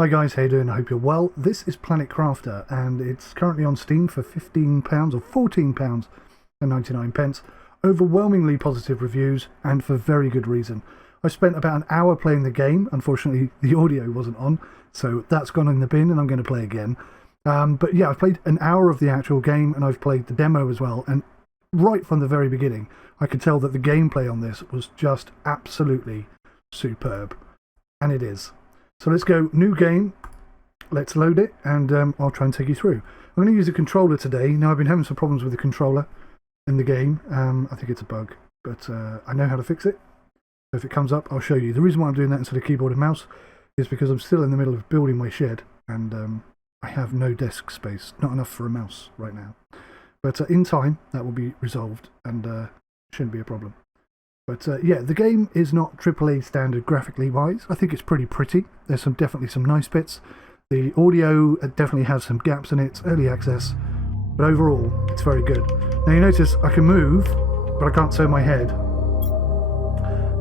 Hi guys, how you doing? I hope you're well. This is Planet Crafter and it's currently on Steam for £15 or £14 and 99 pence. Overwhelmingly positive reviews and for very good reason. I spent about an hour playing the game. Unfortunately the audio wasn't on, so that's gone in the bin and I'm going to play again. But yeah, I've played an hour of the actual game and I've played the demo as well, and right from the very beginning I could tell that the gameplay on this was just absolutely superb. And it is. So let's go, new game, let's load it, and I'll try and take you through. I'm going to use a controller today. Now, I've been having some problems with the controller in the game. I think it's a bug, but I know how to fix it. So if it comes up, I'll show you. The reason why I'm doing that instead of keyboard and mouse is because I'm still in the middle of building my shed, and I have no desk space, not enough for a mouse right now. But in time, that will be resolved, and shouldn't be a problem. But yeah, the game is not AAA standard graphically wise. I think it's pretty pretty. There's definitely some nice bits. The audio definitely has some gaps in it. It's early access, but overall, it's very good. Now you notice I can move, but I can't turn my head.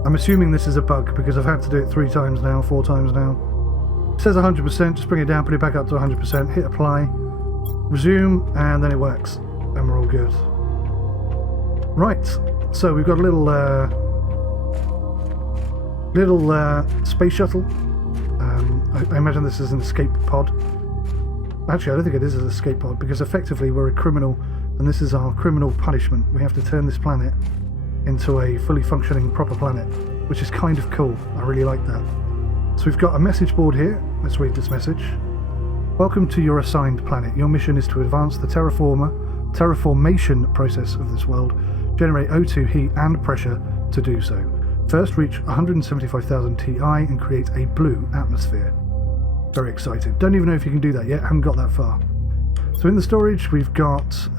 I'm assuming this is a bug because I've had to do it 3 times now, 4 times now. It says 100%, just bring it down, put it back up to 100%, hit apply, resume, and then it works. And we're all good. Right. So we've got a little space shuttle. I imagine this is an escape pod. Actually, I don't think it is an escape pod because effectively we're a criminal and this is our criminal punishment. We have to turn this planet into a fully functioning proper planet, which is kind of cool. I really like that. So we've got a message board here. Let's read this message. Welcome to your assigned planet. Your mission is to advance the terraformation process of this world. Generate O2 heat and pressure to do so. First, reach 175,000 Ti and create a blue atmosphere. Very excited. Don't even know if you can do that yet. Haven't got that far. So in the storage, we've got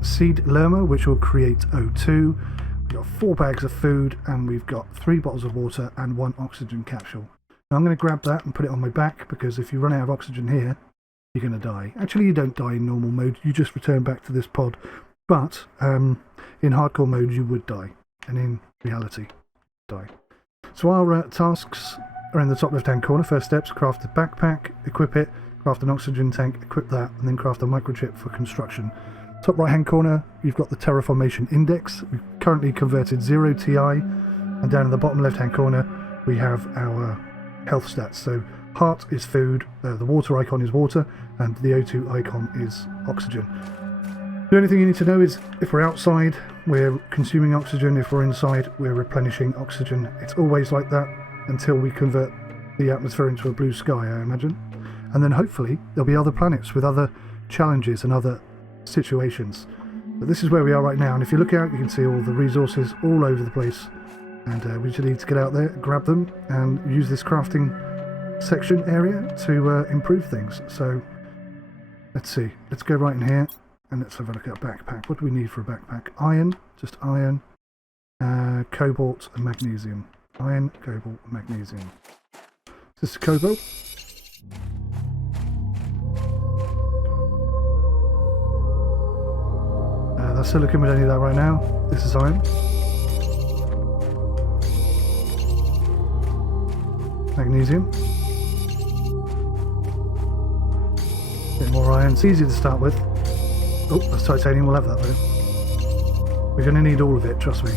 seed lerma, which will create O2. We've got 4 bags of food, and we've got 3 bottles of water and 1 oxygen capsule. Now I'm going to grab that and put it on my back because if you run out of oxygen here, you're going to die. Actually, you don't die in normal mode. You just return back to this pod. But in hardcore mode you would die, and in reality die. So our tasks are in the top left hand corner. First steps: craft a backpack, equip it, craft an oxygen tank, equip that, and then craft a microchip for construction. Top right hand corner you've got the terraformation index. We've currently converted 0 Ti, and down in the bottom left hand corner we have our health stats. So heart is food, the water icon is water, and the O2 icon is oxygen. The only thing you need to know is if we're outside, we're consuming oxygen. If we're inside, we're replenishing oxygen. It's always like that until we convert the atmosphere into a blue sky, I imagine. And then hopefully there'll be other planets with other challenges and other situations. But this is where we are right now. And if you look out, you can see all the resources all over the place. And we just need to get out there, grab them, and use this crafting section area to improve things. So let's see. Let's go right in here. And let's have a look at a backpack. What do we need for a backpack? Iron, just iron, cobalt and magnesium. Iron, cobalt, and magnesium. Is this cobalt? That's silicon, we don't need that right now. This is iron. Magnesium. A bit more iron. It's easy to start with. Oh, that's titanium, we'll have that though. We're going to need all of it, trust me.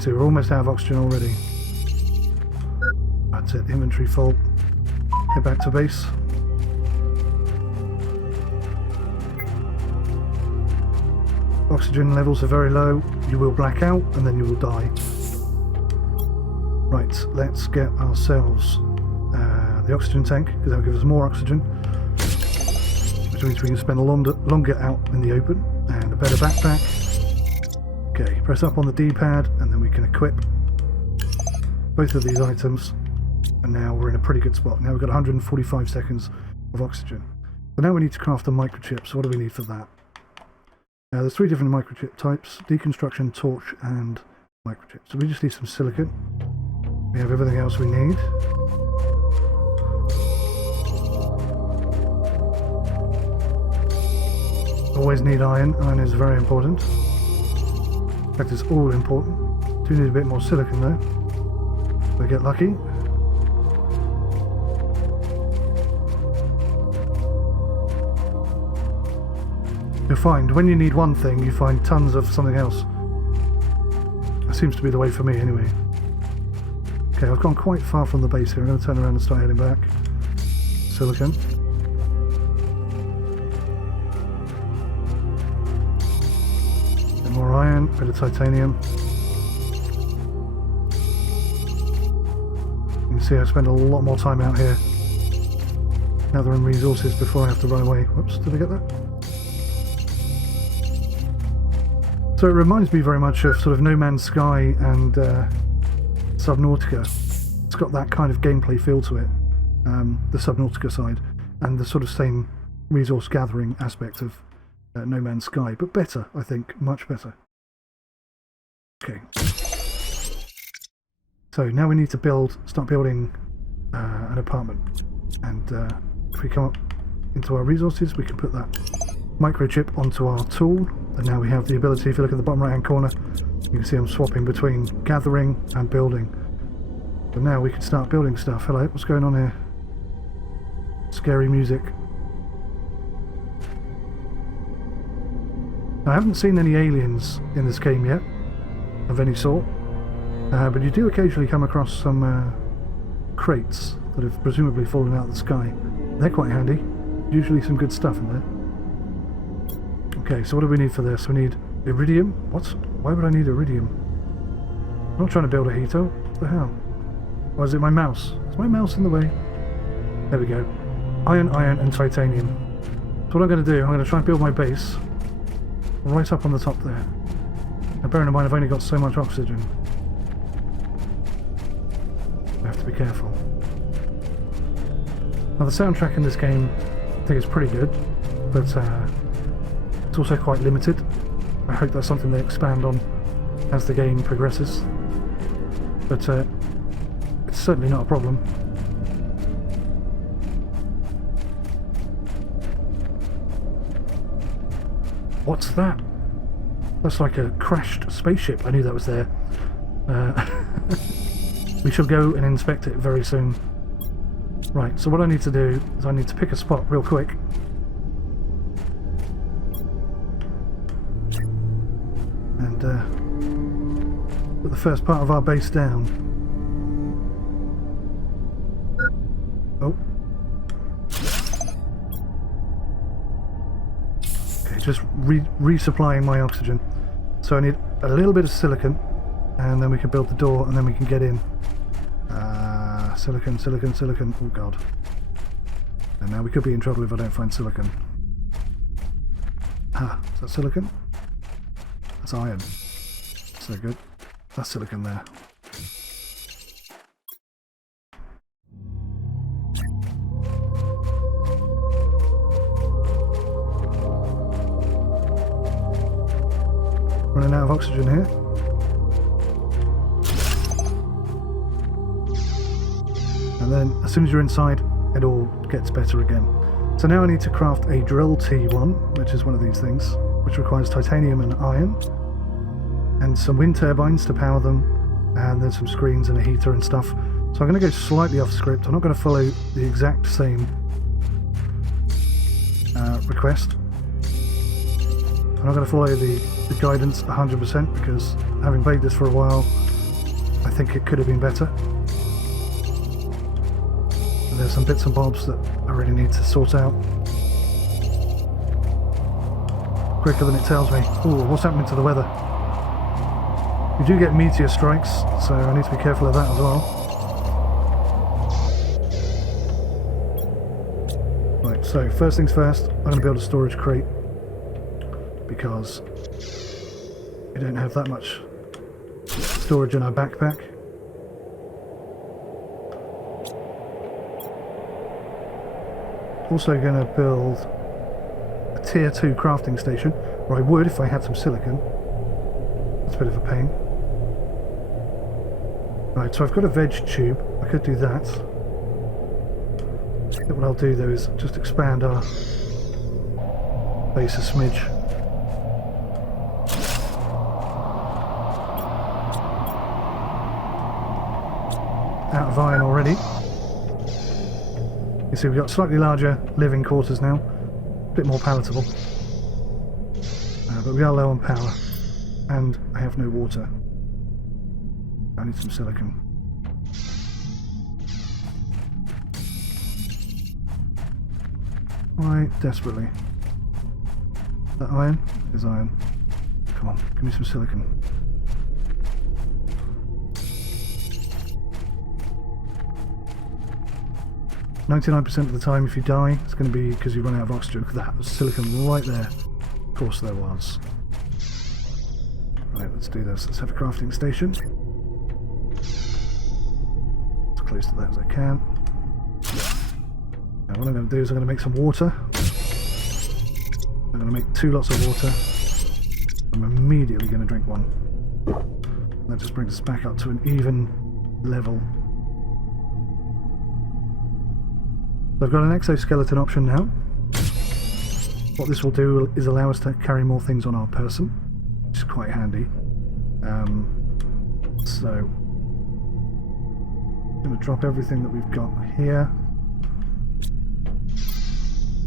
See, we're almost out of oxygen already. That's it, inventory full. Head back to base. Oxygen levels are very low. You will black out and then you will die. Right, let's get ourselves the oxygen tank, because that will give us more oxygen, which means we can spend longer out in the open, and a better backpack. Okay, press up on the D-pad and then we can equip both of these items, and now we're in a pretty good spot. Now we've got 145 seconds of oxygen. So now we need to craft a microchip. So what do we need for that? There's 3 different microchip types: deconstruction, torch, and microchip. So we just need some silicon. We have everything else we need. Always need iron. Iron is very important. In fact, it's all important. Do need a bit more silicon though. If I get lucky. You'll find when you need one thing, you find tons of something else. That seems to be the way for me anyway. Okay, I've gone quite far from the base here. I'm going to turn around and start heading back. Silicon. Bit more iron, bit of titanium. You can see I spend a lot more time out here gathering resources before I have to run away. Whoops, did I get that? So it reminds me very much of sort of No Man's Sky and Subnautica. It's got that kind of gameplay feel to it, the Subnautica side, and the sort of same resource gathering aspect of No Man's Sky, but better, I think, much better. Okay. So now we need to start building an apartment, and if we come up into our resources, we can put that microchip onto our tool, and now we have the ability, if you look at the bottom right hand corner, you can see I'm swapping between gathering and building. But now we can start building stuff. Hello, what's going on here? Scary music. I haven't seen any aliens in this game yet, of any sort, but you do occasionally come across some crates that have presumably fallen out of the sky. They're quite handy. Usually some good stuff in there. Okay, so what do we need for this? We need iridium. What? Why would I need iridium? I'm not trying to build a heater. What the hell? Or is it my mouse? Is my mouse in the way? There we go. Iron, iron, and titanium. So what I'm going to do, I'm going to try and build my base right up on the top there. Now bearing in mind I've only got so much oxygen. I have to be careful. Now the soundtrack in this game, I think it's pretty good, but it's also quite limited. I hope that's something they expand on as the game progresses, but it's certainly not a problem. What's that? That's like a crashed spaceship. I knew that was there. We shall go and inspect it very soon. Right, so what I need to do is I need to pick a spot real quick. And put the first part of our base down. Oh. Okay, just resupplying my oxygen. So I need a little bit of silicon, and then we can build the door, and then we can get in. Silicon, silicon, silicon. Oh god. And now we could be in trouble if I don't find silicon. Ah, is that silicon? That's iron. So good. That's silicon there. Running out of oxygen here. And then as soon as you're inside, it all gets better again. So now I need to craft a drill T1, which is one of these things, which requires titanium and iron, and some wind turbines to power them, and then some screens and a heater and stuff. So I'm going to go slightly off script. I'm not going to follow the exact same request. I'm not going to follow the guidance 100% because having played this for a while, I think it could have been better. There's some bits and bobs that I really need to sort out quicker than it tells me. Oh, what's happening to the weather? You do get meteor strikes, so I need to be careful of that as well. Right, so first things first, I'm going to build a storage crate because we don't have that much storage in our backpack. Also going to build a tier 2 crafting station, or I would if I had some silicon. That's a bit of a pain. Right, so I've got a veg tube. I could do that. I think what I'll do though is just expand our base a smidge. out of iron already. You see we've got slightly larger living quarters now, a bit more palatable. But we are low on power, and I have no water. I need some silicon. Right, desperately. Is that iron? Is iron. Come on, give me some silicon. "99% of the time if you die, it's going to be because you run out of oxygen." Look at that, there's silicon right there. Of course there was. Right, let's do this. Let's have a crafting station. As close to that as I can. Now what I'm going to do is I'm going to make some water. I'm going to make 2 lots of water. I'm immediately going to drink one. That just brings us back up to an even level. So I've got an exoskeleton option now. What this will do is allow us to carry more things on our person, which is quite handy. So I'm going to drop everything that we've got here.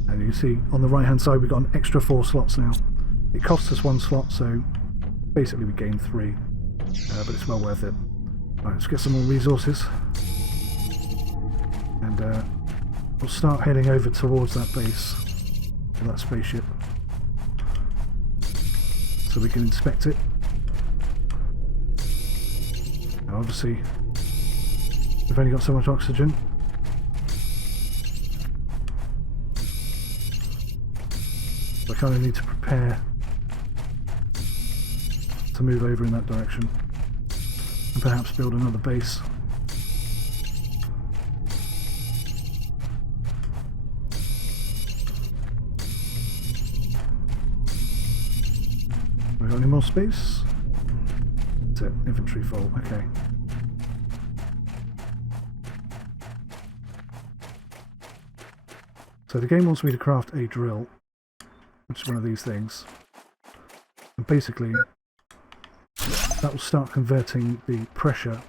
And you can see on the right hand side we've got an extra 4 slots now. It costs us 1 slot, so basically we gain 3, but it's well worth it. Right, let's get some more resources, and we'll start heading over towards that base, or that spaceship, so we can inspect it. Now obviously we've only got so much oxygen. I kind of need to prepare to move over in that direction and perhaps build another base. Have we got any more space? That's it, inventory full, okay. So the game wants me to craft a drill, which is one of these things. And basically, that will start converting the pressure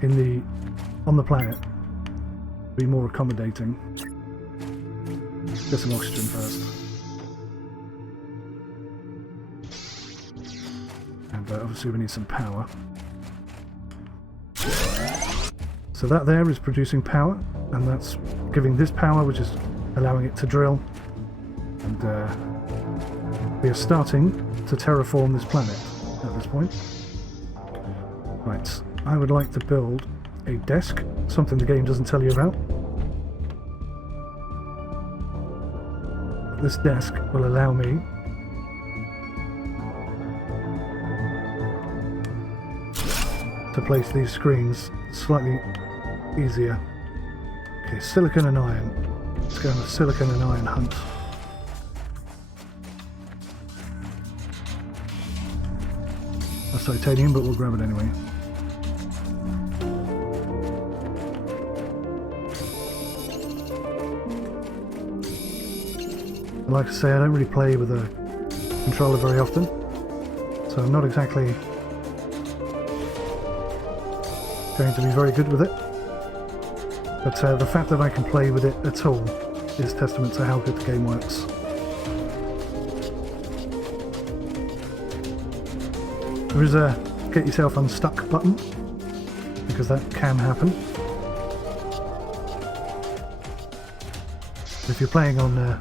on the planet to be more accommodating. Get some oxygen first. And obviously we need some power. So that there is producing power, and that's giving this power, which is allowing it to drill. And we are starting to terraform this planet at this point. Right, I would like to build a desk, something the game doesn't tell you about. This desk will allow me to place these screens slightly easier. Okay, silicon and iron. Let's go on a silicon and iron hunt. That's titanium, but we'll grab it anyway. Like I say, I don't really play with a controller very often, so I'm not exactly going to be very good with it. But the fact that I can play with it at all is testament to how good the game works. There is a get yourself unstuck button, because that can happen. If you're playing on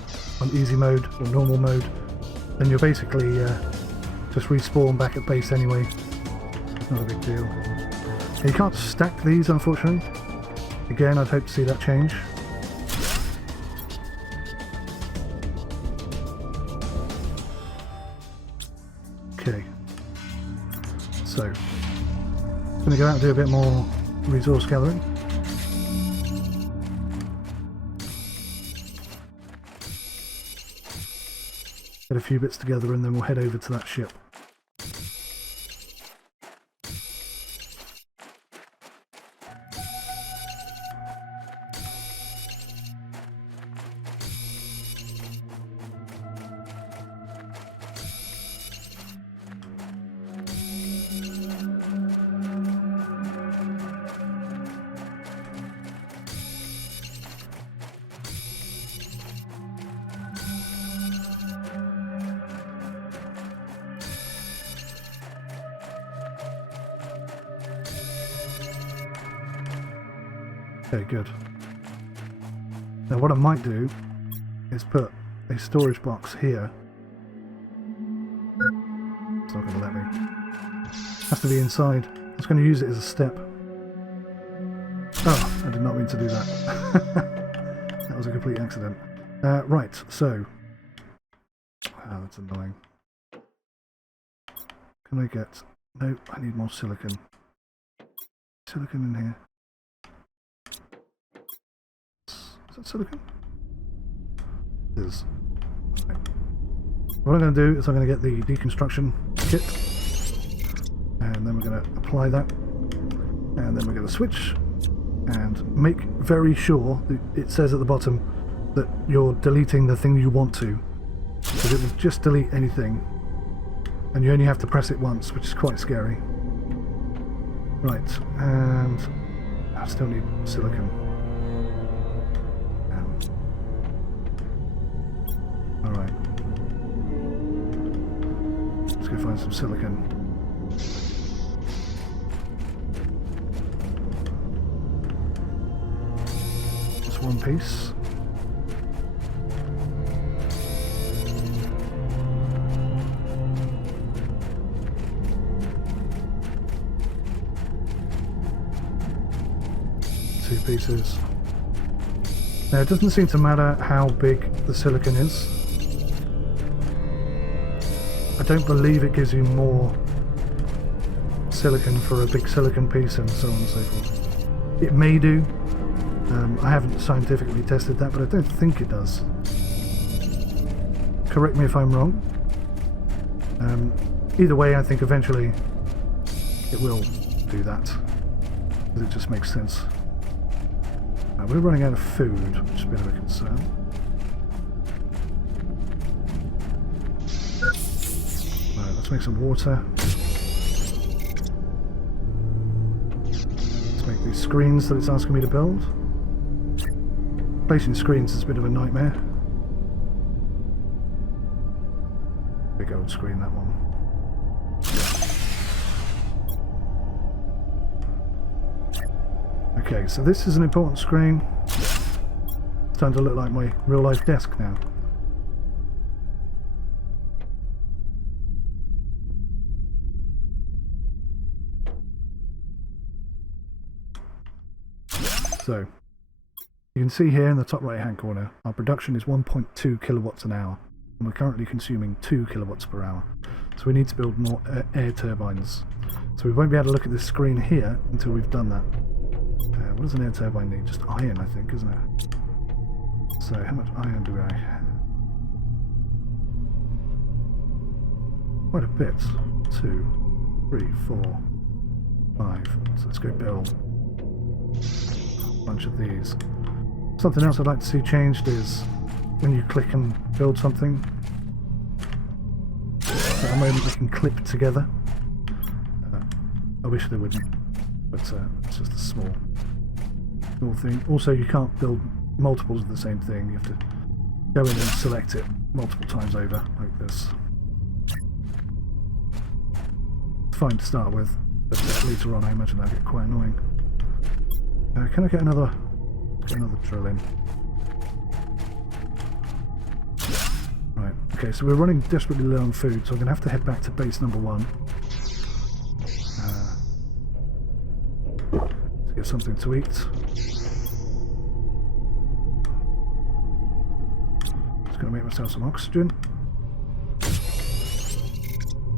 easy mode or normal mode, then you're basically just respawn back at base anyway. Not a big deal. You can't stack these, unfortunately. Again, I'd hope to see that change. Okay. So, I'm going to go out and do a bit more resource gathering. Get a few bits together and then we'll head over to that ship. Okay, good. Now what I might do is put a storage box here. It's not going to let me. Has to be inside. I was going to use it as a step. Oh, I did not mean to do that. That was a complete accident. Right, so... Oh, that's annoying. Can I get... No, I need more silicon. Silicon in here. Is that silicon? It is. Okay. What I'm going to do is I'm going to get the deconstruction kit. And then we're going to apply that. And then we're going to switch. And make very sure that it says at the bottom that you're deleting the thing you want to. Because it will just delete anything. And you only have to press it once, which is quite scary. Right, and I still need silicon. Alright. Let's go find some silicon. Just one piece. Two pieces. Now it doesn't seem to matter how big the silicon is. I don't believe it gives you more silicon for a big silicon piece and so on and so forth. It may do. I haven't scientifically tested that, but I don't think it does. Correct me if I'm wrong. Either way, I think eventually it will do that, because it just makes sense. We're running out of food, which is a bit of a concern. Right, let's make some water. Let's make these screens that it's asking me to build. Placing screens is a bit of a nightmare. Big old screen, that one. Okay, so this is an important screen. It's starting to look like my real-life desk now. So, you can see here in the top right-hand corner, our production is 1.2 kilowatts an hour, and we're currently consuming 2 kilowatts per hour. So we need to build more air turbines. So we won't be able to look at this screen here until we've done that. What does an air turbine need? Just iron, I think, isn't it? So, how much iron do I have? Quite a bit. 2, 3, 4, 5. So let's go build a bunch of these. Something else I'd like to see changed is when you click and build something, at the moment they can clip together. I wish they wouldn't, but it's just a small thing. Also, you can't build multiples of the same thing. You have to go in and select it multiple times over, like this. It's fine to start with, but later on I imagine that'll get quite annoying. Can I get another drill in? Right, okay, so we're running desperately low on food, so I'm going to have to head back to base number 1. To get something to eat. Just going to make myself some oxygen.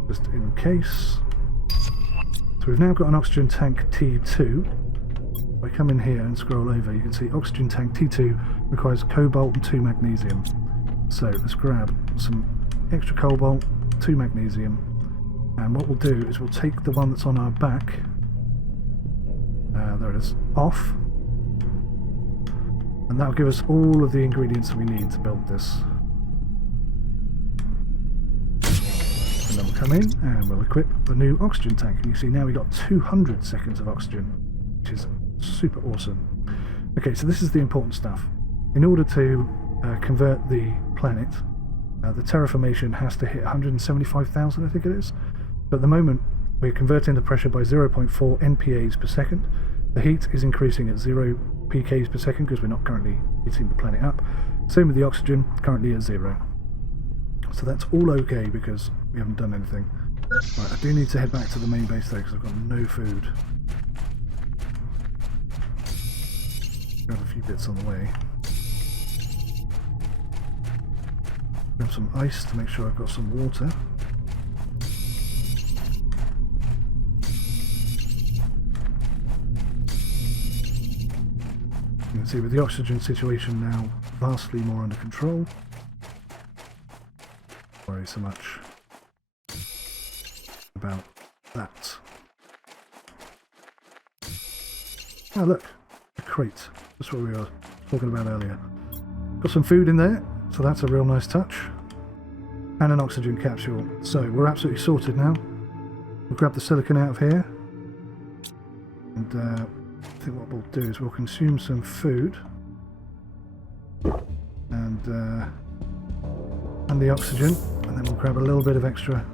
Just in case. So we've now got an oxygen tank T2. If I come in here and scroll over, you can see oxygen tank T2 requires cobalt and 2 magnesium. So let's grab some extra cobalt, 2 magnesium, and what we'll do is we'll take the one that's on our back, there it is, off, and that'll give us all of the ingredients that we need to build this. And then we'll come in and we'll equip the new oxygen tank, and you see now we've got 200 seconds of oxygen, which is super awesome. Okay, so this is the important stuff. In order to convert the planet, the terraformation has to hit 175,000, I think it is. But at the moment, we're converting the pressure by 0.4 NPAs per second. The heat is increasing at 0 pKs per second because we're not currently heating the planet up. Same with the oxygen, currently at 0. So that's all okay because we haven't done anything. Right, I do need to head back to the main base though because I've got no food. Grab a few bits on the way. Grab some ice to make sure I've got some water. You can see with the oxygen situation now vastly more under control. Don't worry so much about that. Oh look, a crate. That's what we were talking about earlier. Got some food in there, so that's a real nice touch. And an oxygen capsule. So we're absolutely sorted now. We'll grab the silicon out of here. And I think what we'll do is we'll consume some food. And the oxygen. And then we'll grab a little bit of extra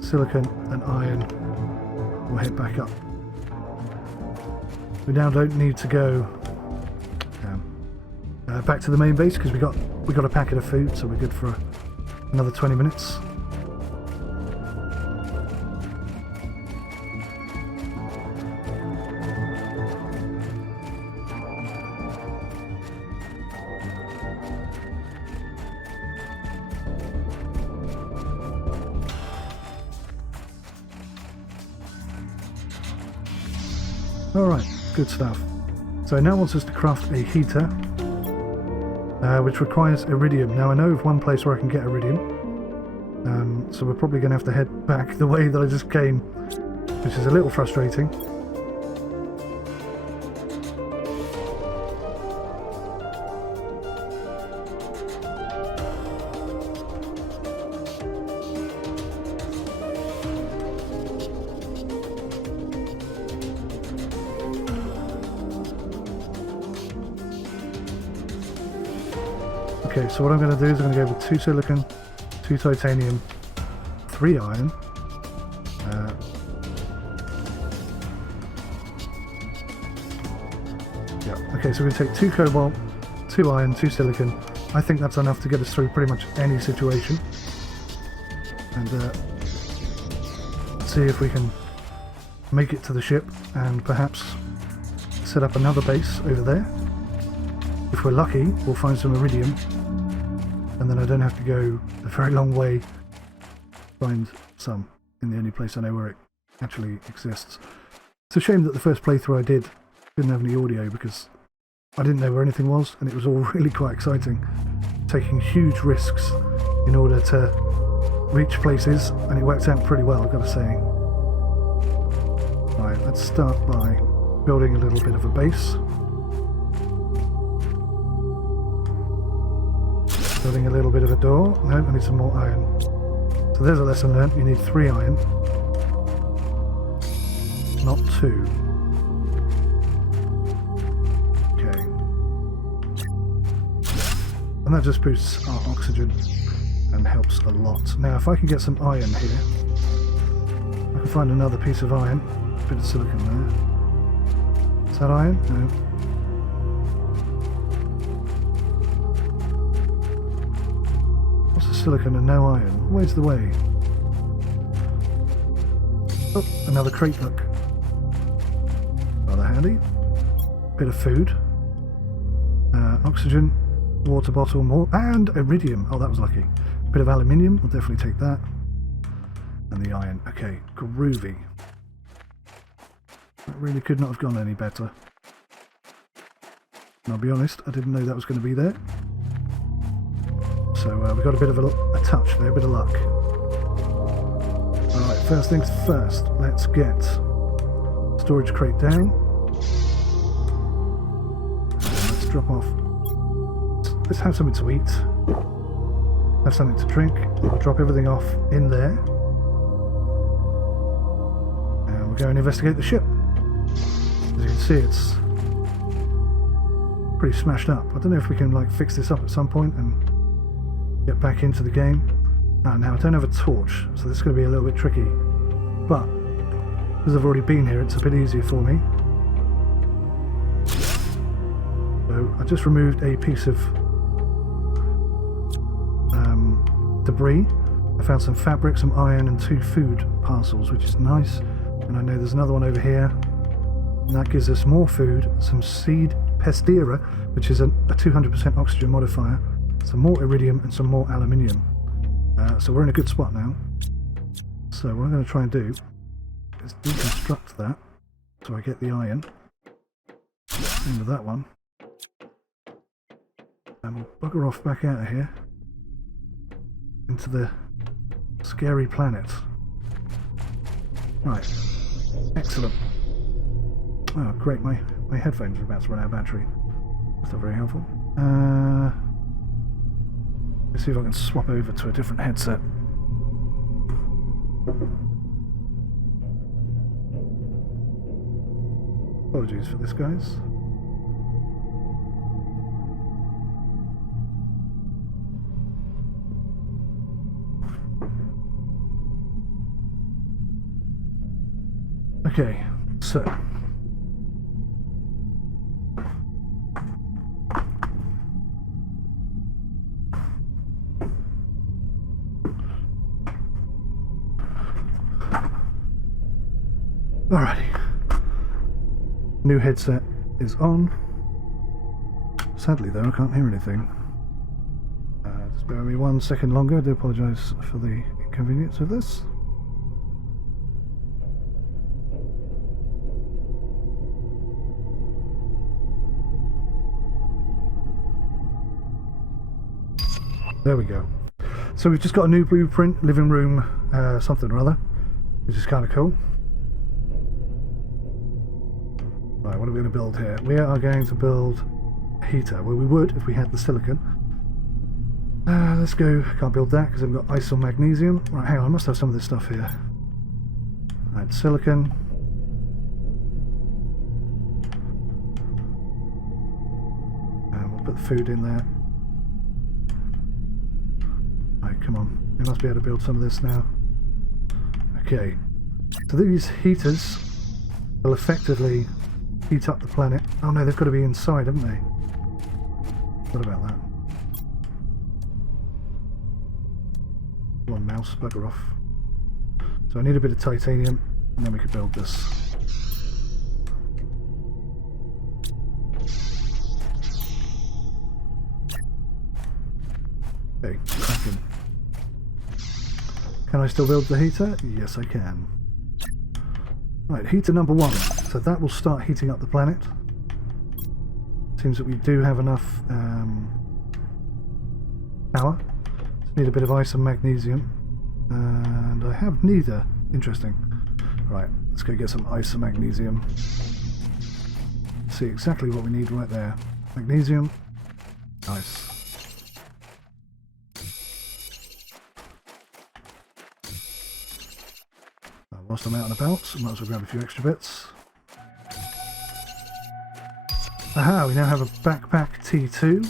silicon and iron. We'll head back up. We now don't need to go back to the main base because we got a packet of food, so we're good for another 20 minutes. Alright, good stuff. So it now wants us to craft a heater, which requires iridium. Now I know of one place where I can get iridium, so we're probably going to have to head back the way that I just came, which is a little frustrating. Okay, so what I'm going to do is I'm going to go with 2 silicon, 2 titanium, 3 iron. Yeah, okay, so we're going to take 2 cobalt, 2 iron, 2 silicon. I think that's enough to get us through pretty much any situation. And see if we can make it to the ship and perhaps set up another base over there. If we're lucky, we'll find some iridium, and then I don't have to go a very long way to find some in the only place I know where it actually exists. It's a shame that the first playthrough I didn't have any audio because I didn't know where anything was, and it was all really quite exciting, taking huge risks in order to reach places, and it worked out pretty well, I've got to say. Right, let's start by building a little bit of a base. Building a little bit of a door. No, I need some more iron. So there's a lesson learned. You need 3 iron, not 2. Okay. And that just boosts our oxygen and helps a lot. Now, if I can get some iron here, I can find another piece of iron. A bit of silicon there. Is that iron? No. Silicon and no iron. Where's the way? Oh, another crate, look. Rather handy. Bit of food. Oxygen, water bottle, more, and iridium. Oh, that was lucky. Bit of aluminium, we'll definitely take that. And the iron. Okay, groovy. That really could not have gone any better. And I'll be honest, I didn't know that was going to be there. So we got a bit of a touch there, a bit of luck. Alright, first things first, let's get storage crate down. And let's drop off. Let's have something to eat. Have something to drink. We'll drop everything off in there. And we'll go and investigate the ship. As you can see, it's pretty smashed up. I don't know if we can like fix this up at some point and get back into the game. Now I don't have a torch, so this is going to be a little bit tricky, but because I've already been here, it's a bit easier for me. So I just removed a piece of debris. I found some fabric, some iron, and 2 food parcels, which is nice. And I know there's another one over here. And that gives us more food, some seed pestera, which is a 200% oxygen modifier, some more iridium, and some more aluminium. So we're in a good spot now. So what I'm going to try and do is deconstruct that so I get the iron into that one. And we'll bugger off back out of here into the scary planet. Right. Excellent. Oh, great. My headphones are about to run out of battery. That's not very helpful. Let's see if I can swap over to a different headset. Apologies for this, guys. Okay, so alrighty, new headset is on. Sadly though, I can't hear anything. Just bear with me 1 second longer. I do apologise for the inconvenience of this. There we go. So we've just got a new blueprint, living room, something or other, which is kind of cool. Right, what are we going to build here? We are going to build a heater. Well, we would if we had the silicon. Let's go. Can't build that because I've got ice magnesium. Right, hang on, I must have some of this stuff here. Right, silicon. And we'll put the food in there. Right, come on. We must be able to build some of this now. Okay. So these heaters will effectively heat up the planet. Oh no, they've got to be inside, haven't they? What about that? Come on, mouse, bugger off. So I need a bit of titanium, and then we could build this. Okay, cracking. Can I still build the heater? Yes, I can. Right, heater number 1. So that will start heating up the planet. Seems that we do have enough power. Just need a bit of ice and magnesium. And I have neither. Interesting. Right, let's go get some ice and magnesium. See exactly what we need right there. Magnesium. Nice. Whilst I'm out and about, I might as well grab a few extra bits. Aha, we now have a backpack T2.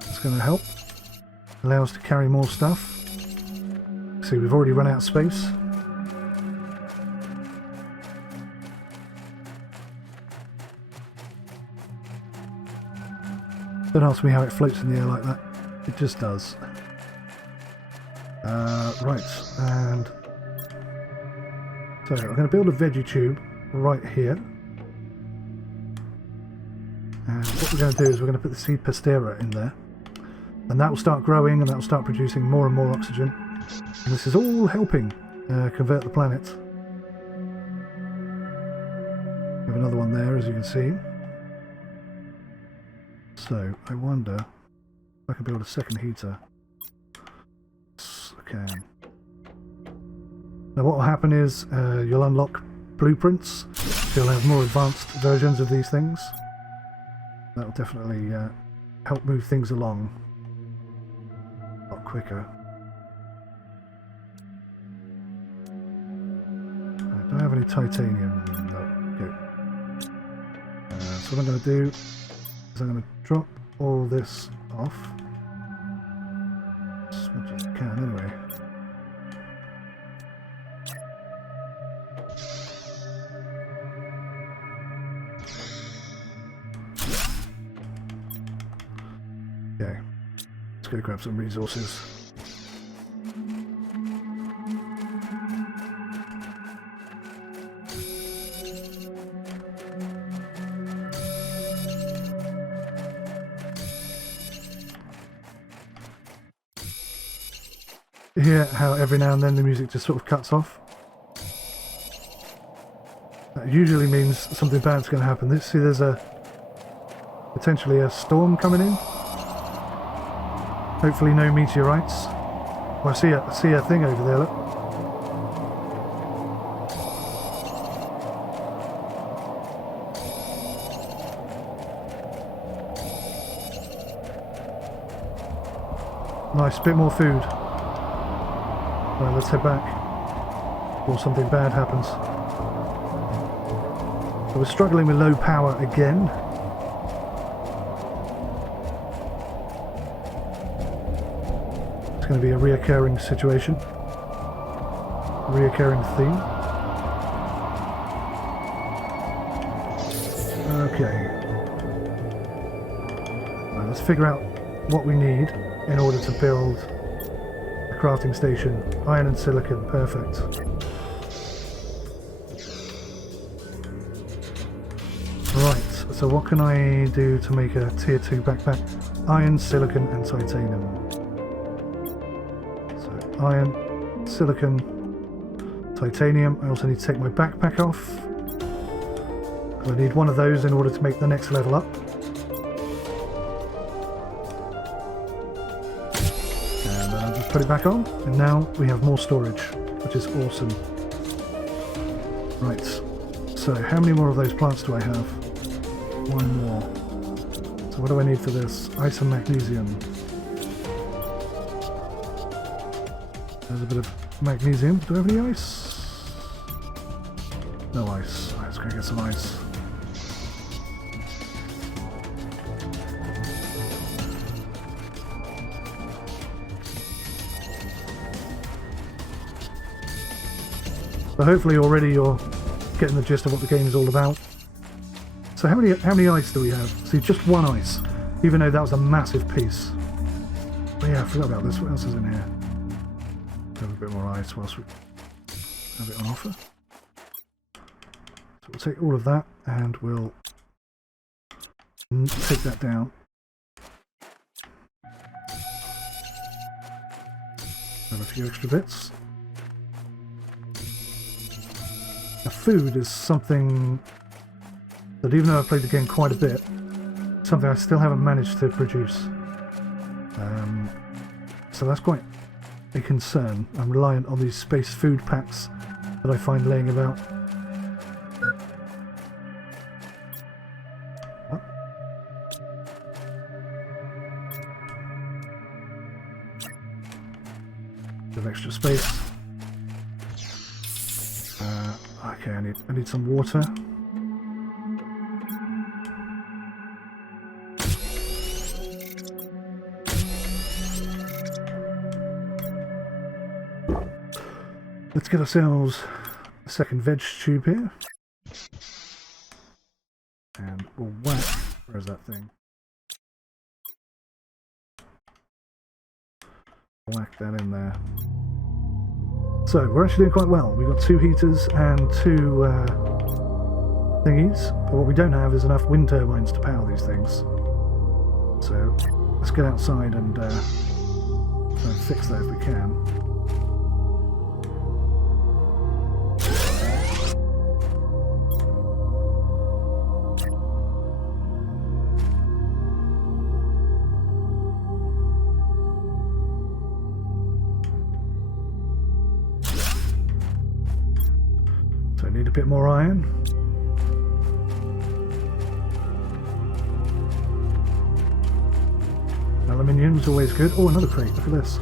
That's going to help. Allow us to carry more stuff. See, we've already run out of space. Don't ask me how it floats in the air like that. It just does. Right, and so I'm going to build a veggie tube right here, and what we're going to do is we're going to put the seed pestera in there, and that will start growing and that will start producing more and more oxygen, and this is all helping convert the planet. We have another one there, as you can see. So I wonder if I can build a second heater. Yes, I can. Now what will happen is you'll unlock blueprints, so you'll have more advanced versions of these things. That will definitely help move things along a lot quicker. Do I have any titanium? No. Okay. So what I'm going to do is I'm going to drop all this off. As much as I can anyway. Let's go grab some resources. You hear how every now and then the music just sort of cuts off? That usually means something bad's going to happen. See, there's potentially a storm coming in. Hopefully no meteorites. Well, I see a thing over there, look. Nice, bit more food. Right, let's head back before something bad happens. So we're struggling with low power again. It's going to be a reoccurring situation. A reoccurring theme. Okay. Right, let's figure out what we need in order to build a crafting station. Iron and silicon, perfect. Right, so what can I do to make a tier 2 backpack? Iron, silicon and titanium. So iron, silicon, titanium. I also need to take my backpack off. I need one of those in order to make the next level up. And then I'll just put it back on, and now we have more storage, which is awesome. Right, so how many more of those plants do I have? One more. So what do I need for this? Ice and magnesium. There's a bit of magnesium. Do I have any ice? No ice. Right, let's go get some ice. So hopefully already you're getting the gist of what the game is all about. So how many ice do we have? See, just one ice, even though that was a massive piece. Oh yeah, I forgot about this. What else is in here? Have a bit more ice whilst we have it on offer. So we'll take all of that and we'll take that down. And a few extra bits. Now, food is something that, even though I've played the game quite a bit, something I still haven't managed to produce. So that's quite a concern. I'm reliant on these space food packs that I find laying about. What? Bit of extra space. Okay, I need some water. Let's get ourselves a second veg tube here. And we'll whack. Where's that thing? Whack that in there. So we're actually doing quite well. We've got 2 heaters and 2 thingies, but what we don't have is enough wind turbines to power these things. So let's get outside and try and fix that if we can. So I need a bit more iron. Aluminium's always good. Oh, another crate. Look at this.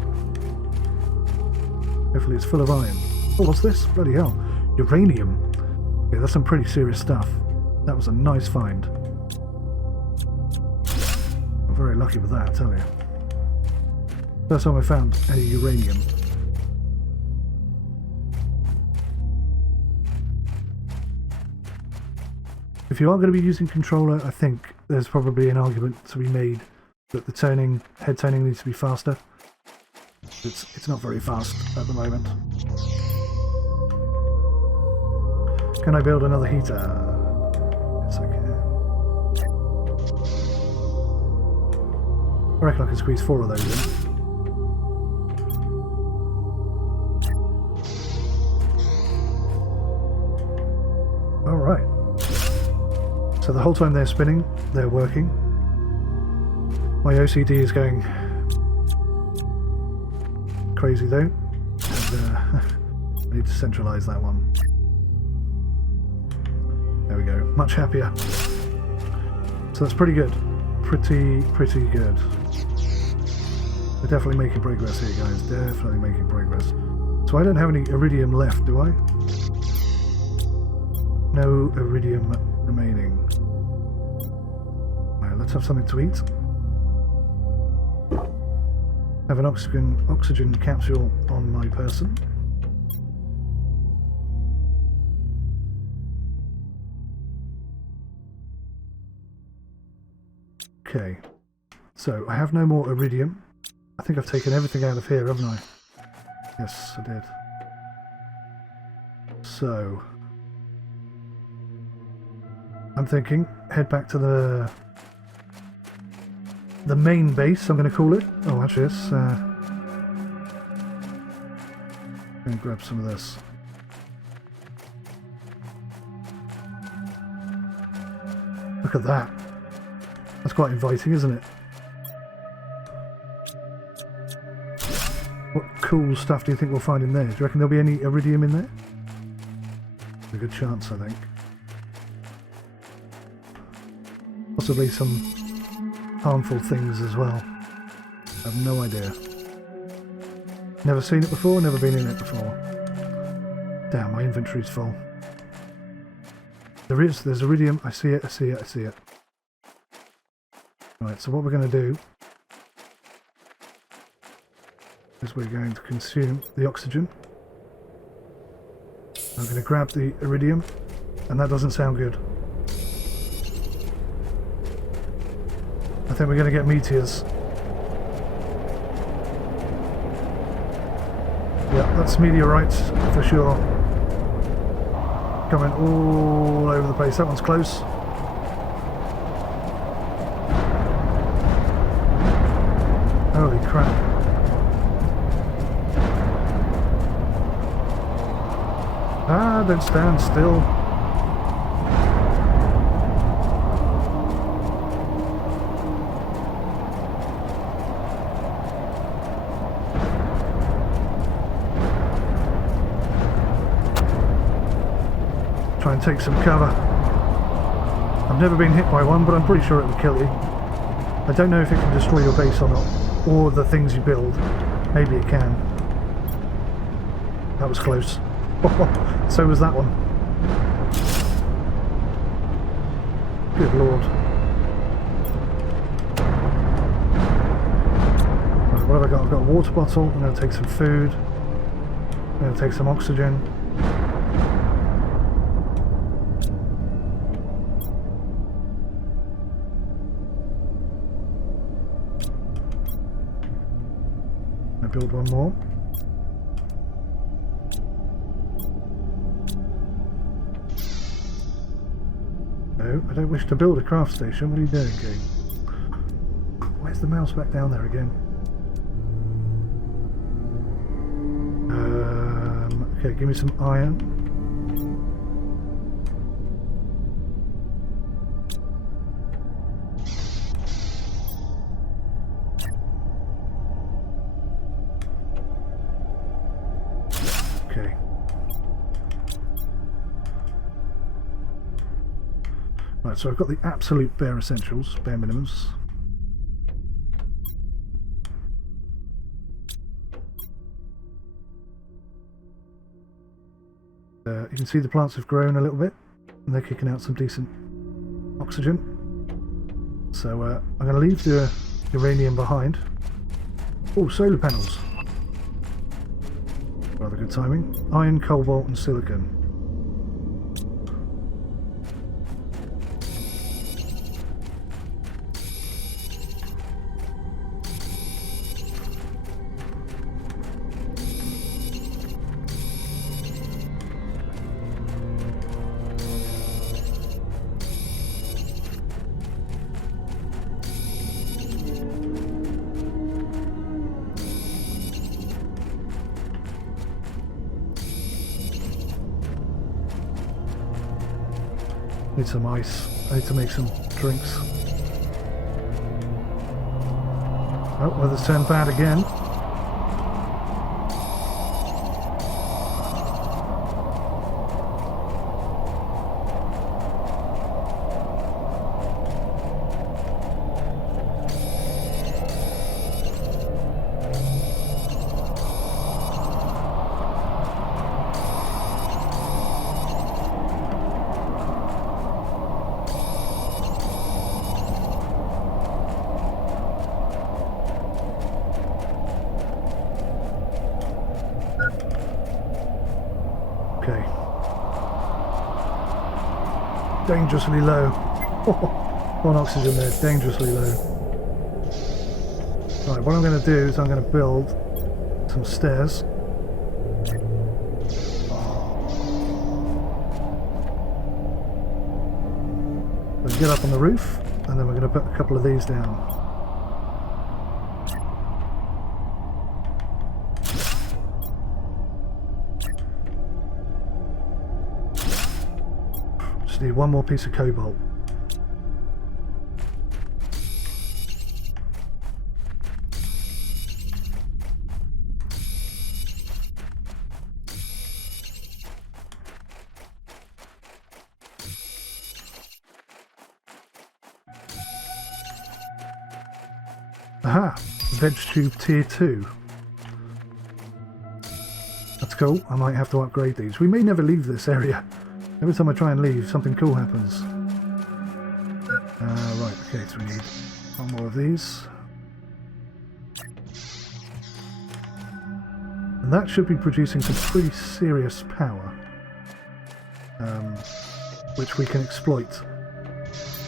Hopefully it's full of iron. Oh, what's this? Bloody hell. Uranium. Okay, that's some pretty serious stuff. That was a nice find. I'm very lucky with that, I tell you. First time I found any uranium. If you are going to be using controller, I think there's probably an argument to be made But the toning, head toning needs to be faster. It's not very fast at the moment. Can I build another heater? Yes, I can. I reckon I can squeeze 4 of those in. Alright. So the whole time they're spinning, they're working. My OCD is going crazy though. And, I need to centralise that one. There we go. Much happier. So that's pretty good. Pretty good. We're definitely making progress here, guys. Definitely making progress. So I don't have any iridium left, do I? No iridium remaining. Right, let's have something to eat. Have an oxygen capsule on my person. Okay, so I have no more iridium. I think I've taken everything out of here, haven't I? Yes, I did. So I'm thinking head back to the main base, I'm going to call it. Oh, actually, let's going to grab some of this. Look at that. That's quite inviting, isn't it? What cool stuff do you think we'll find in there? Do you reckon there'll be any iridium in there? A good chance, I think. Possibly some harmful things as well. I have no idea. Never seen it before, never been in it before. Damn, my inventory's full. There's iridium. I see it, I see it, I see it. Right, so what we're going to do is we're going to consume the oxygen. I'm going to grab the iridium, and that doesn't sound good. I think we're going to get meteors. Yeah, that's meteorites for sure. Coming all over the place. That one's close. Holy crap. Ah, don't stand still. Try and take some cover. I've never been hit by one, but I'm pretty sure it will kill you. I don't know if it can destroy your base or not, or the things you build. Maybe it can. That was close. So was that one. Good lord. Right, what have I got? I've got a water bottle. I'm going to take some food. I'm going to take some oxygen. Build one more. No, I don't wish to build a craft station. What are you doing, game? Where's the mouse? Back down there again. Okay, give me some iron. Okay. Right, so I've got the absolute bare essentials, bare minimums. You can see the plants have grown a little bit, and they're kicking out some decent oxygen. So I'm going to leave the uranium behind. Oh, solar panels. Rather good timing. Iron, cobalt and silicon. Need some ice. I need to make some drinks. Oh, weather's turned bad again. Okay. Dangerously low. One oxygen there, dangerously low. Right, what I'm going to do is I'm going to build some stairs. We'll get up on the roof, and then we're going to put a couple of these down. Need one more piece of cobalt. Aha! Veg tube tier 2. That's cool. I might have to upgrade these. We may never leave this area. Every time I try and leave, something cool happens. Right, okay, so we need one more of these. And that should be producing some pretty serious power, which we can exploit.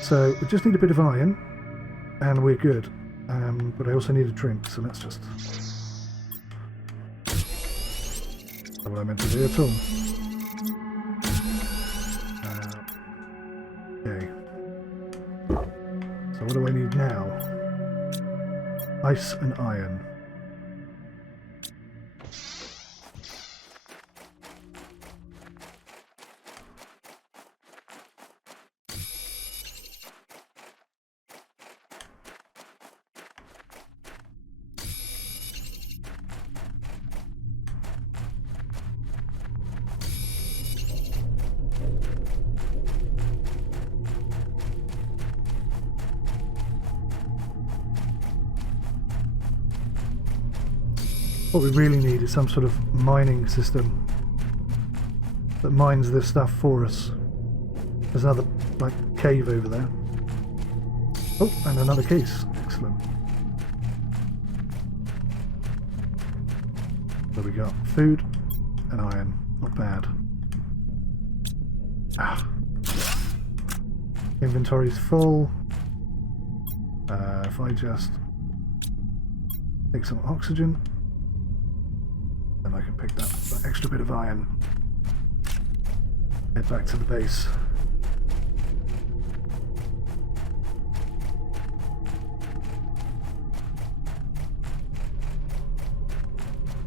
So we just need a bit of iron, and we're good. But I also need a drink, so let's just... Not what I meant to do at all. Okay. So what do I need now? Ice and iron. What we really need is some sort of mining system that mines this stuff for us. There's another, like, cave over there. Oh, and another case. Excellent. There we go. Food and iron. Not bad. Ah. Inventory's full. If I just take some oxygen, then I can pick that extra bit of iron. Head back to the base.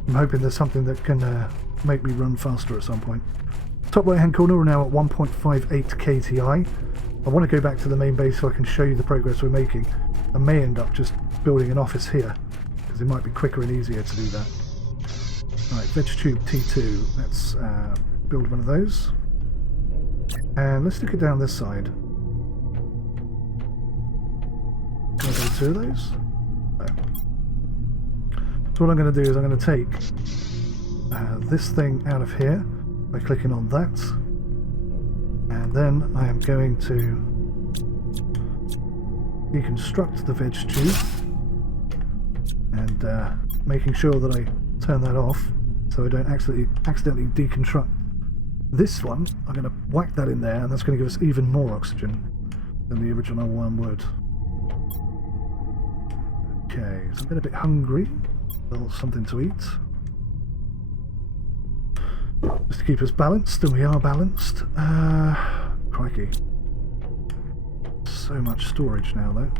I'm hoping there's something that can make me run faster at some point. Top right hand corner, we're now at 1.58 kti. I want to go back to the main base so I can show you the progress we're making. I may end up just building an office here, because it might be quicker and easier to do that. Right, veg tube T2, let's build one of those. And let's stick it down this side. Can I do two of those? No. So what I'm going to do is I'm going to take this thing out of here by clicking on that. And then I am going to deconstruct the veg tube and making sure that I turn that off so I don't accidentally deconstruct this one. I'm going to whack that in there, and that's going to give us even more oxygen than the original one would. Okay, so I'm getting a bit hungry. A little something to eat. Just to keep us balanced, and we are balanced. Crikey. So much storage now, though.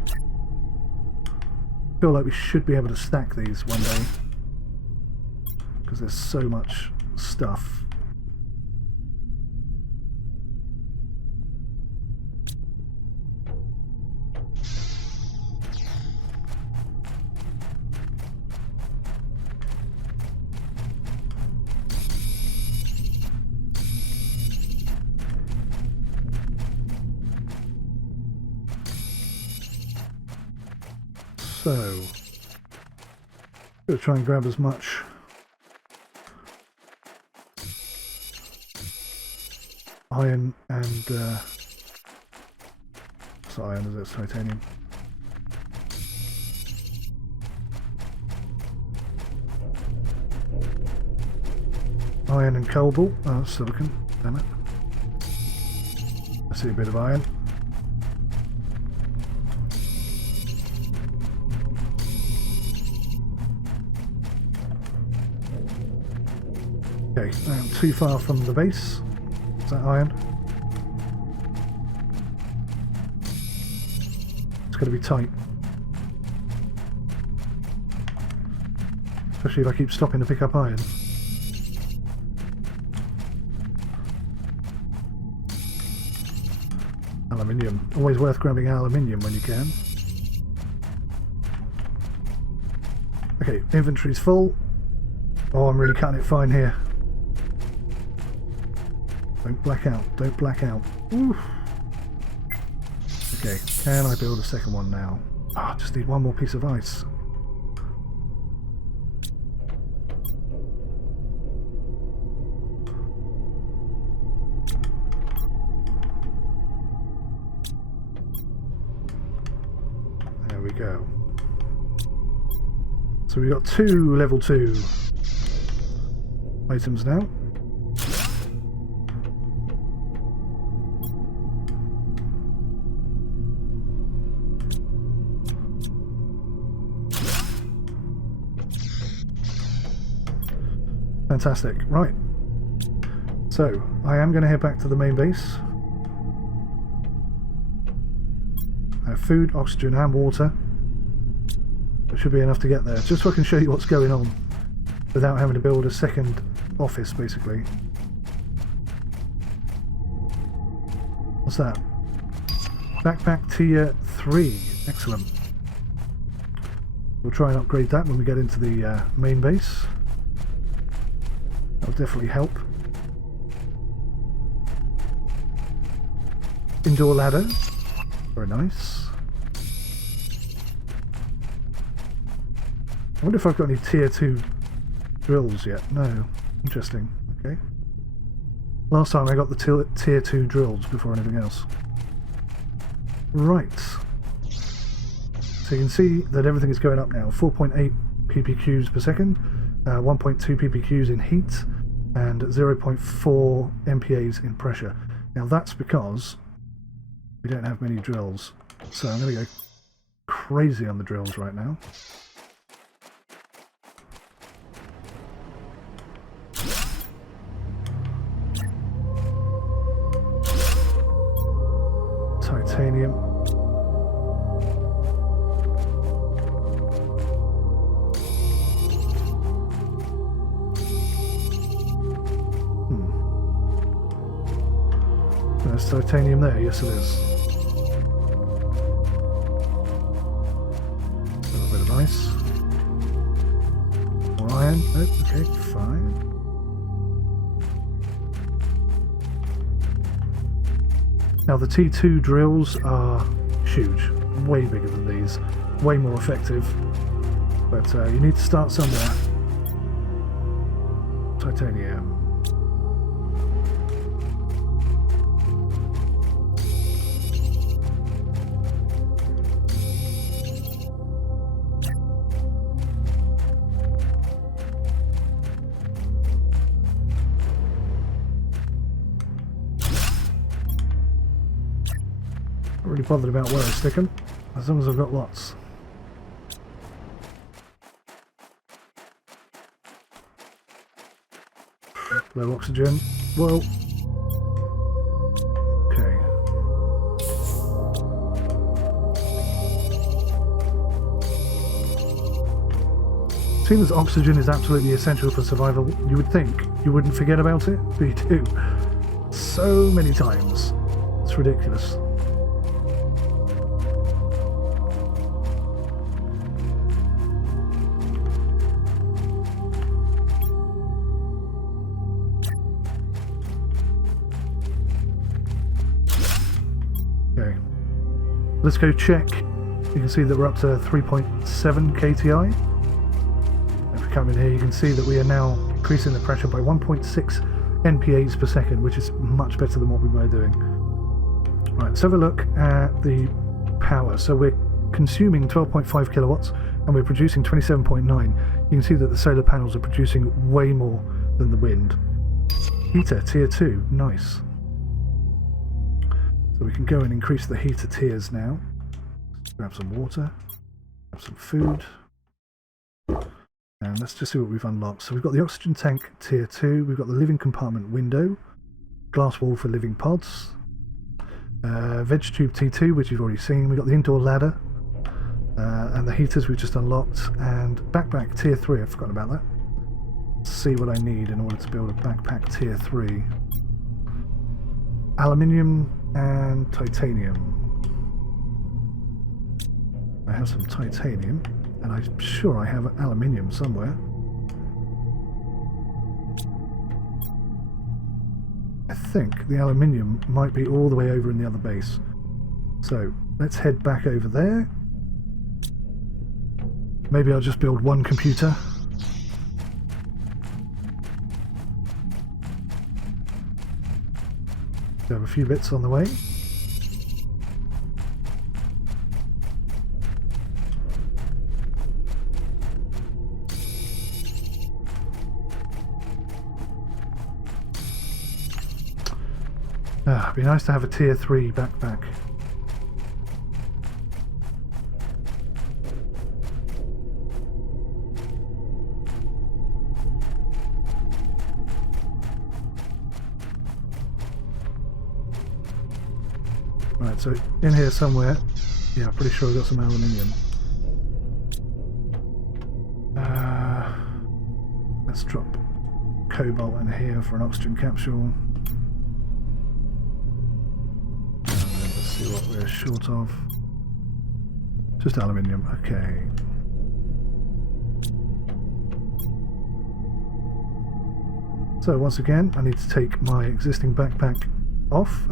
I feel like we should be able to stack these one day, because there's so much stuff. So, gonna try and grab as much iron and what's iron? Is it titanium? Iron and cobalt. Oh, silicon. Damn it. I see a bit of iron. Okay, I'm too far from the base. Is that iron? It's going to be tight. Especially if I keep stopping to pick up iron. Aluminium. Always worth grabbing aluminium when you can. Okay, inventory's full. Oh, I'm really cutting it fine here. Don't black out. Don't black out. Oof. Okay, can I build a second one now? Ah, oh, just need one more piece of ice. There we go. So we've got 2 level 2 items now. Fantastic. Right. So, I am going to head back to the main base. I have food, oxygen and water. It should be enough to get there. Just so I can show you what's going on without having to build a second office, basically. What's that? Backpack tier 3. Excellent. We'll try and upgrade that when we get into the main base. That'll definitely help. Indoor ladder. Very nice. I wonder if I've got any tier 2 drills yet. No. Interesting. Okay. Last time I got the tier 2 drills before anything else. Right. So you can see that everything is going up now. 4.8 ppqs per second, 1.2 ppqs in heat, and 0.4 MPAs in pressure. Now that's because we don't have many drills. So I'm going to go crazy on the drills right now. Titanium. There's titanium there, yes it is. A little bit of ice. More iron. Oh, okay, fine. Now the T2 drills are huge, way bigger than these, way more effective, but you need to start somewhere. Titanium. Not really bothered about where I stick them, as long as I've got lots. Low oxygen. Well, okay. Seeing as oxygen is absolutely essential for survival, you would think you wouldn't forget about it, but you do. So many times. It's ridiculous. Okay, let's go check You can see that we're up to 3.7 kTi. If we come in here, you can see that we are now increasing the pressure by 1.6 NPAs per second, which is much better than what we were doing. Right, let's have a look at the power. So we're consuming 12.5 kilowatts and we're producing 27.9. You can see that the solar panels are producing way more than the wind. Heater, tier 2, nice. So we can go and increase the heater tiers now. Let's grab some water, grab some food, and let's just see what we've unlocked. So we've got the oxygen tank tier 2, we've got the living compartment window, glass wall for living pods, veg tube T2, which you've already seen. We've got the indoor ladder, and the heaters we've just unlocked, and backpack tier 3, I've forgotten about that. Let's see what I need in order to build a backpack tier 3. Aluminium and titanium. I have some titanium, and I'm sure I have aluminium somewhere. I think the aluminium might be all the way over in the other base. So let's head back over there. Maybe I'll just build one computer. We have a few bits on the way. It'd be nice to have a tier 3 backpack. Right, so in here somewhere, yeah, I'm pretty sure I've got some aluminium. Let's drop cobalt in here for an oxygen capsule. Let's see what we're short of. Just aluminium, okay. So once again, I need to take my existing backpack off.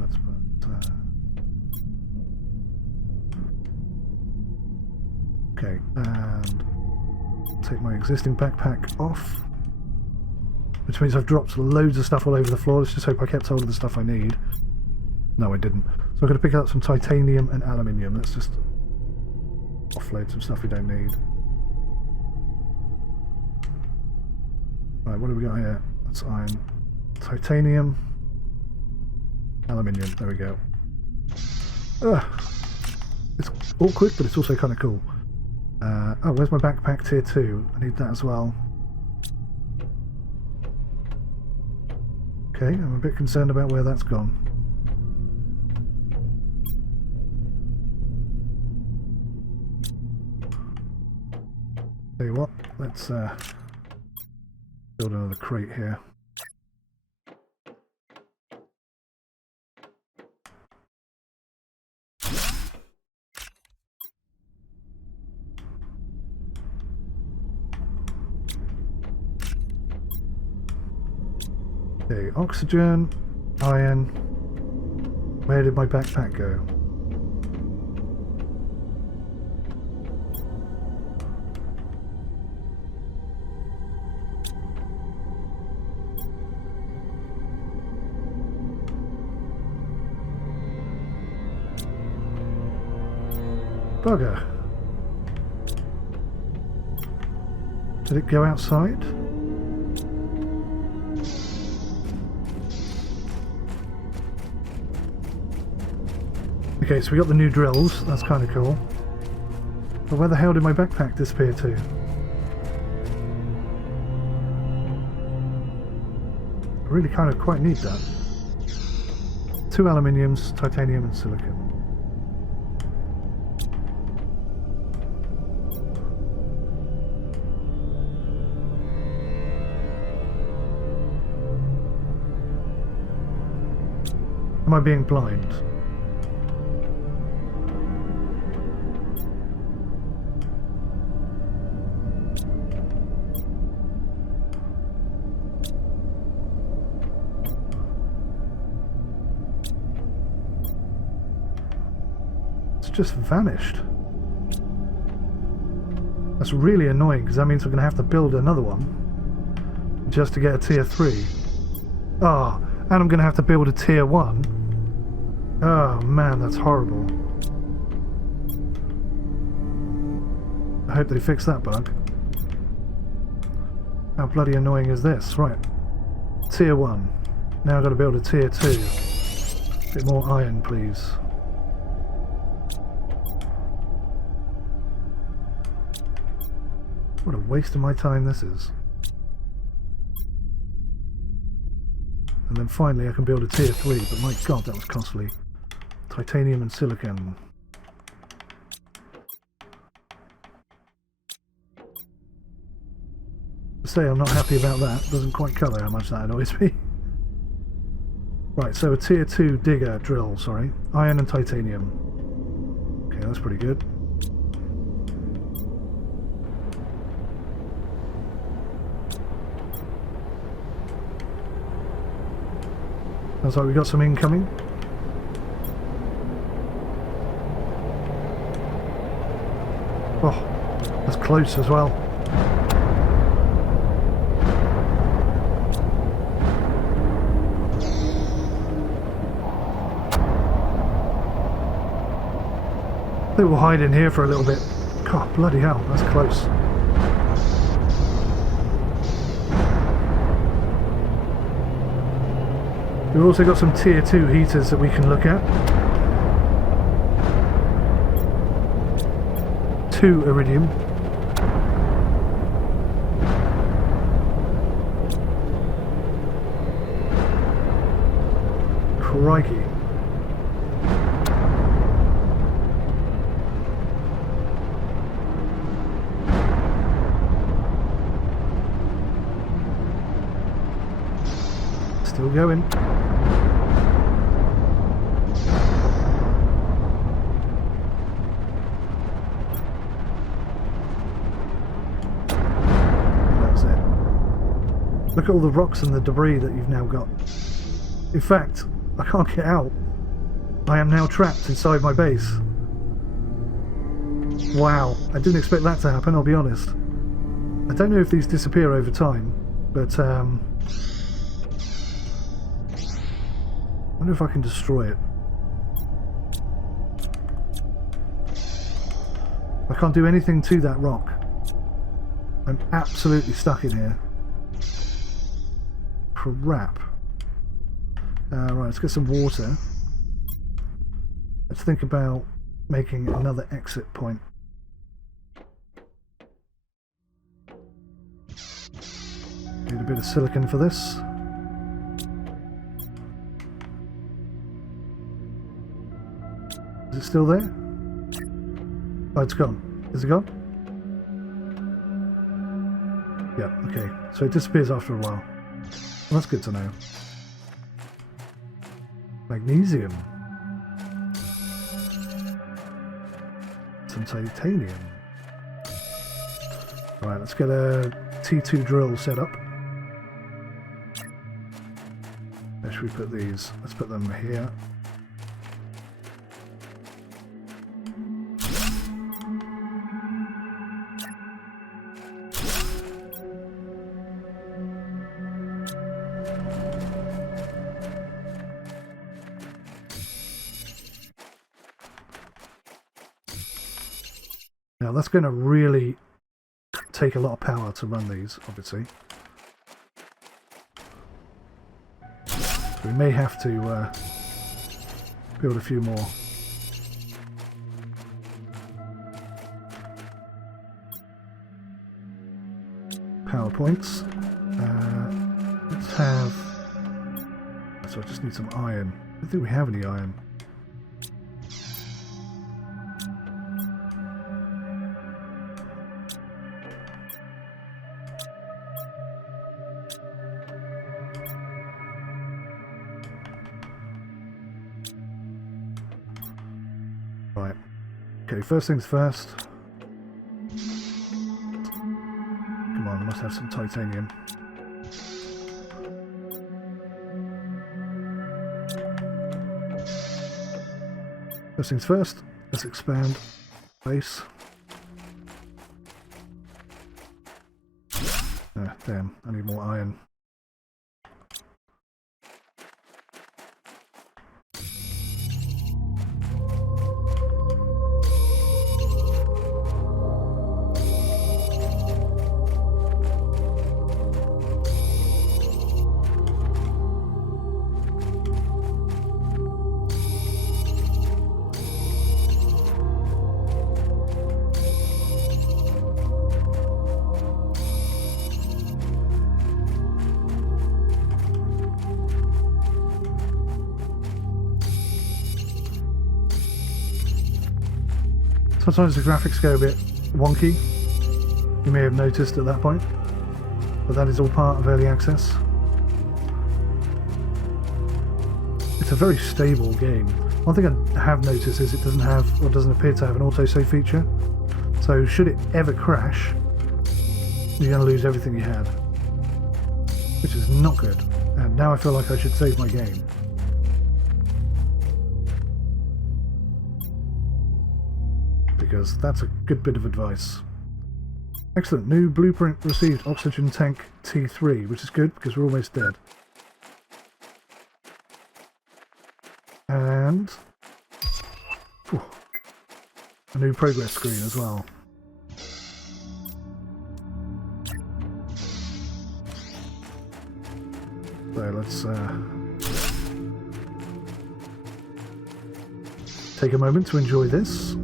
Let's put... okay, and take my existing backpack off. Which means I've dropped loads of stuff all over the floor. Let's just hope I kept hold of the stuff I need. No, I didn't. So I'm going to pick up some titanium and aluminium. Let's just offload some stuff we don't need. Right, what do we got here? That's iron. Titanium. Aluminium. There we go. It's awkward, but it's also kind of cool. Oh, where's my backpack tier 2? I need that as well. Okay, I'm a bit concerned about where that's gone. Tell you what, let's build another crate here. Okay, oxygen, iron. Where did my backpack go? Bugger. Did it go outside? Okay, so we got the new drills, that's kind of cool. But where the hell did my backpack disappear to? I really kind of quite need that. 2 aluminiums, titanium and silicon. Am I being blind? It's just vanished. That's really annoying because that means we're going to have to build another one just to get a tier 3. Ah, and I'm going to have to build a tier 1. Oh man, that's horrible. I hope they fix that bug. How bloody annoying is this? Right. Tier 1. Now I've got to build a tier 2. A bit more iron, please. What a waste of my time this is. And then finally I can build a tier 3, but my god, that was costly. Titanium and silicon. To say I'm not happy about that, doesn't quite cover how much that annoys me. Right, so a tier 2 digger drill, sorry. Iron and titanium. Okay, that's pretty good. Looks like we got some incoming. Oh, that's close as well. They will hide in here for a little bit. God, bloody hell, that's close. We've also got some tier 2 heaters that we can look at. 2 iridium. Crikey. Still going. That's it. Look at all the rocks and the debris that you've now got. In fact, I can't get out. I am now trapped inside my base. Wow, I didn't expect that to happen, I'll be honest. I don't know if these disappear over time, but I wonder if I can destroy it. I can't do anything to that rock. I'm absolutely stuck in here. Crap. Right, let's get some water. Let's think about making another exit point. Need a bit of silicon for this. Is it still there? Oh, it's gone. Is it gone? Yeah, okay. So it disappears after a while. Well, that's good to know. Magnesium. Some titanium. Right, let's get a T2 drill set up. Where should we put these? Let's put them here. Now that's going to really take a lot of power to run these, obviously. We may have to build a few more. Power points. Let's have... So I just need some iron. I don't think we have any iron. Right. Okay, first things first. Come on, I must have some titanium. First things first, Let's expand base. Ah, damn, I need more iron. Sometimes the graphics go a bit wonky, you may have noticed at that point, but that is all part of early access. It's a very stable game. One thing I have noticed is it doesn't have, or doesn't appear to have, an autosave feature, so should it ever crash, you're going to lose everything you had, which is not good, and now I feel like I should save my game. Because that's a good bit of advice. Excellent. New blueprint received. Oxygen tank T3, which is good because we're almost dead. And a new progress screen as well. So let's take a moment to enjoy this.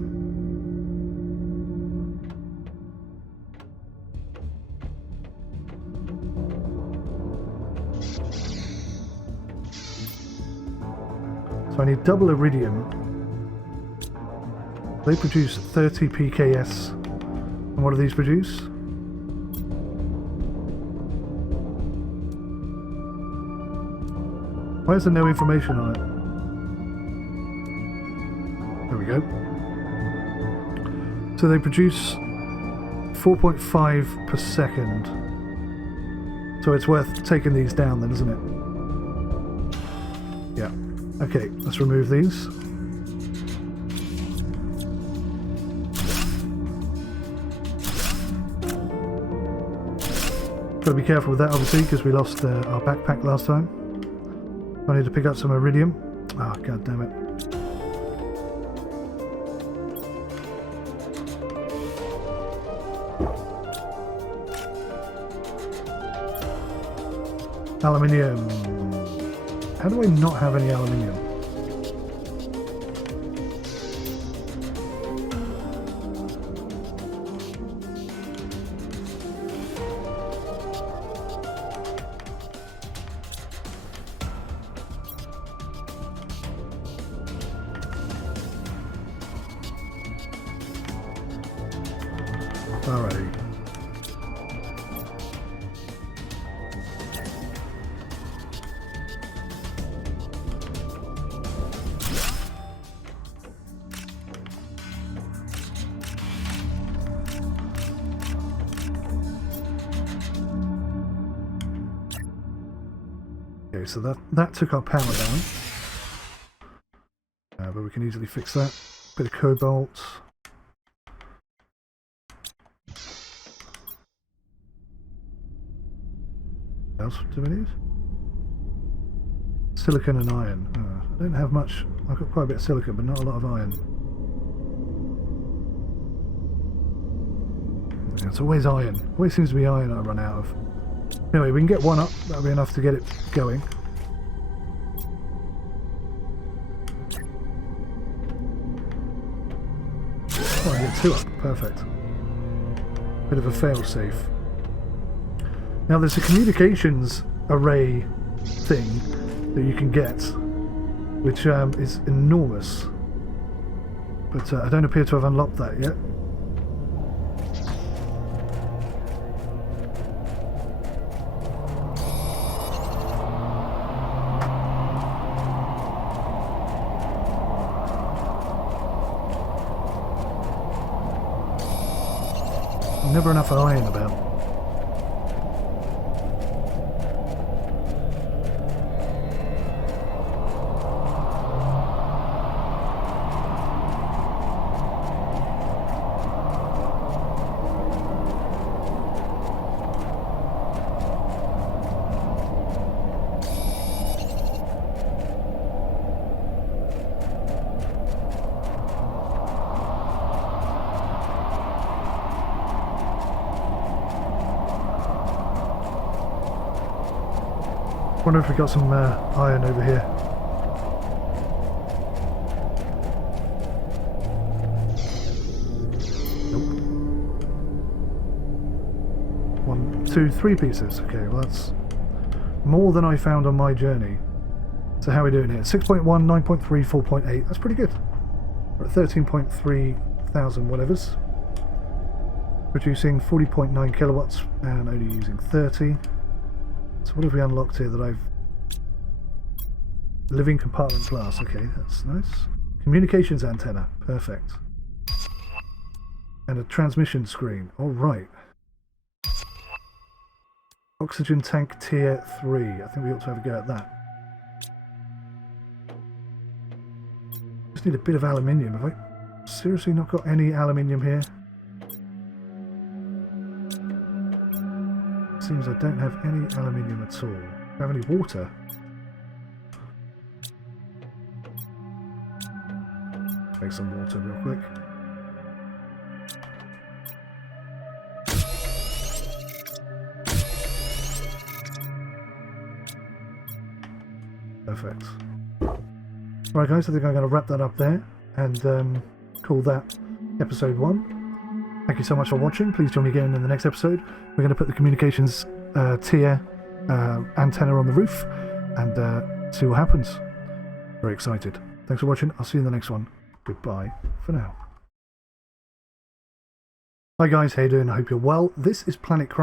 So I need double iridium. They produce 30 PKS. And what do these produce? Why is there no information on it? There we go. So they produce 4.5 per second. So it's worth taking these down then, isn't it? Yeah. Okay, let's remove these. Got to be careful with that, obviously, because we lost our backpack last time. I need to pick up some iridium. Ah, oh, god damn it. Aluminium. How do I not have any aluminium? Alrighty. Okay, so that took our power down. But we can easily fix that. Bit of cobalt. What else do we need? Silicon and iron. I don't have much. I've got quite a bit of silicon, but not a lot of iron. Yeah, it's always iron. Always seems to be iron I run out of. Anyway, we can get one up. That'll be enough to get it going. Oh, I get two up. Perfect. Bit of a fail-safe. Now there's a communications array thing that you can get, which is enormous. But I don't appear to have unlocked that yet. Never enough iron about. Wonder if we got some iron over here. Nope. 1, 2, 3 pieces. Okay, well that's more than I found on my journey. So how are we doing here? 6.1, 9.3, 4.8. That's pretty good. We're at 13.3 thousand whatevers. Producing 40.9 kilowatts and only using 30. So what have we unlocked here that I've... Living compartment glass. Okay, that's nice. Communications antenna. Perfect. And a transmission screen. Alright. Oxygen tank tier 3. I think we ought to have a go at that. Just need a bit of aluminium. Have I seriously not got any aluminium here? Seems I don't have any aluminium at all. Do I have any water? Make some water real quick. Perfect. Right guys, I think I'm going to wrap that up there and call that episode 1. Thank you so much for watching. Please join me again in the next episode. We're going to put the communications tier antenna on the roof and see what happens. Very excited. Thanks for watching. I'll see you in the next one. Goodbye for now. Hi guys, how you doing? I hope you're well. This is Planet Crime.